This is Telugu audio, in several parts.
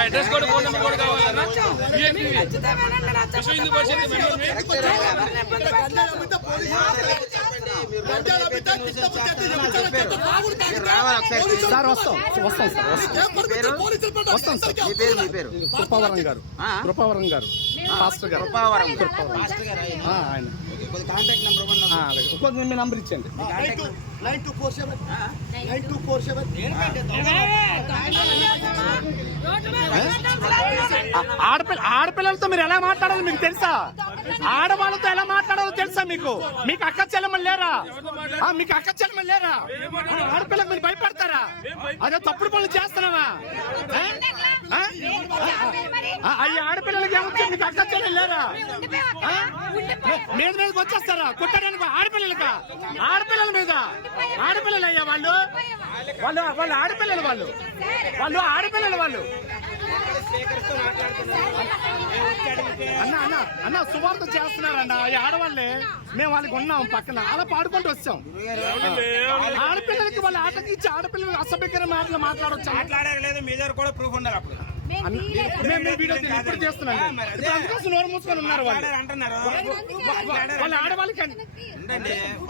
అడ్రస్ కూడా ఫోన్ నెంబర్ కూడా కావాలన్నా సార్ వస్తాం సార్. కృపావరం గారు పాస్టర్ గారు ఆయన మీ నంబర్ ఇచ్చండి. 9247 ఆడపిల్లలతో మీరు ఎలా మాట్లాడాలో మీకు తెలుసా? ఆడవాళ్ళతో ఎలా మాట్లాడాలో తెలుసా మీకు? మీకు అక్క చెల్లెమ్మలు లేరా? మీకు అక్క చెల్లెమ్మలు లేరా? ఆడపిల్లలకు మీరు భయపడతారా? అదే తప్పుడు పనులు చేస్తున్నావా? అయ్యి ఆడపిల్లలకి ఏమొచ్చింది? మీకు అక్క చెల్లెలు లేరా? మీదకి వచ్చేస్తారా కుట్టడానికి? ఆడపిల్లలకా? ఆడపిల్లల మీద ఆడపిల్లలు అయ్యా వాళ్ళు ఆడపిల్లలు వాళ్ళు ఆడపిల్లలు వాళ్ళు. అన్న సువార్త చేస్తున్నారన్న ఈ ఆడవాళ్ళే. మేము వాళ్ళకి ఉన్నాం పక్కన, అలా పాడుకుంటూ వచ్చాం. ఆడపిల్లలకి వాళ్ళు ఆటకి ఇచ్చి ఆడపిల్లలకి అసభ్యకరమైన మాటలు మాట్లాడవచ్చు. మాట్లాడలేదు మీ దగ్గర కూడా ప్రూఫ్ ఉండాలి. అప్పుడు ఇప్పుడు చేస్తున్నాం. అందుకోసం నోరు మూసుకొని ఉన్నారు వాళ్ళు ఆడవాళ్ళకి.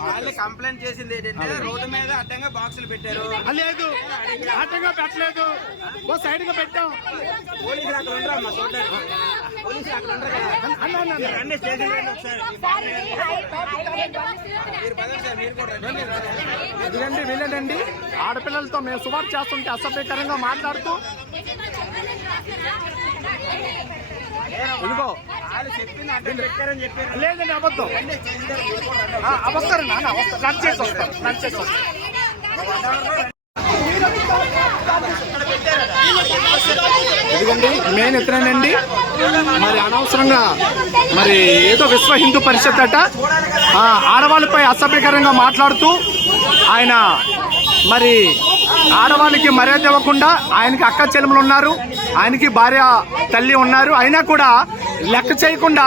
వాళ్ళు కంప్లైంట్ చేసింది ఏంటంటే రోడ్డు మీద అడ్డంగా బాక్సులు పెట్టారు. లేదు, అడ్డంగా పెట్టలేదు, ఓ సైడ్ గా పెట్టాం. పోలీసులు అక్కడ ఉండరమ్మా, పోలీసులు అక్కడ ఉండరు కదా. రండి స్టేషన్ రండి ఒకసారి. ఇదిగండి వీళ్ళేనండి ఆడపిల్లలతో మేము సువార్త చేస్తుంటే అసభ్యకరంగా మాట్లాడుతూ. ఇదిగో లేదండి అబద్ధం. వస్తారండి అన్న, లంచ్ చేసి వస్తారు. ఇదిగండి మెయిన్ ఎత్తనండి. మరి అనవసరంగా మరి ఏదో విశ్వ హిందూ పరిషత్ అట ఆడవాళ్ళపై అసభ్యకరంగా మాట్లాడుతూ ఆయన మరి ఆడవాళ్ళకి మర్యాద ఇవ్వకుండా, ఆయనకి అక్క చెల్లెములు ఉన్నారు, ఆయనకి భార్య తల్లి ఉన్నారు, అయినా కూడా లెక్క చేయకుండా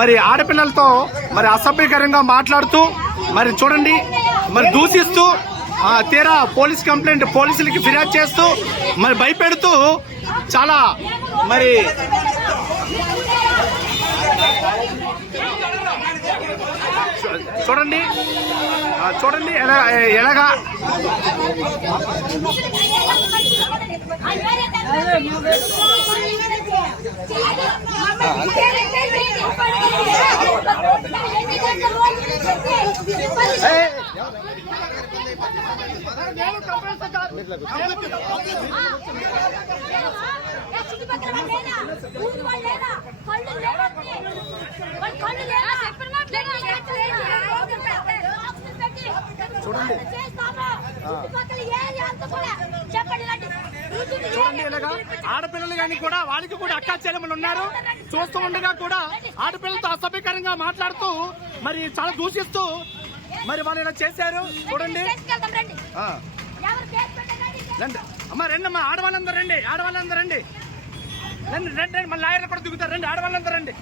మరి ఆడపిల్లలతో మరి అసభ్యకరంగా మాట్లాడుతూ మరి చూడండి మరి దూషిస్తూ తీరా పోలీసులకి ఫిర్యాదు చేస్తూ మరి భయపెడుతూ చాలా మరి చూడండి ఎలాగా చూడండి ఇలాగా ఆడపిల్లలు కానీ కూడా వాళ్ళకి కూడా అక్క చెల్లెములు ఉన్నారు. చూస్తూ ఉండగా కూడా ఆడపిల్లలతో అసభ్యకరంగా మాట్లాడుతూ మరి చాలా దూషిస్తూ మరి వాళ్ళు ఇలా చేశారు. చూడండి రండి అమ్మా, రండి అమ్మా, ఆడవాళ్ళందరూ రండి, రండి మళ్ళీ లాయర్లు కూడా దిగుతారు. రండి ఆడవాళ్ళందరూ రండి.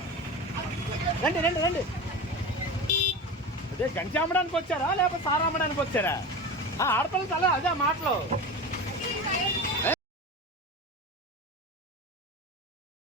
అదే గంజి అమ్మడానికి వచ్చారా లేకపోతే సారా అమ్మడానికి వచ్చారా? ఆడపిల్లలు అదే మాటలు.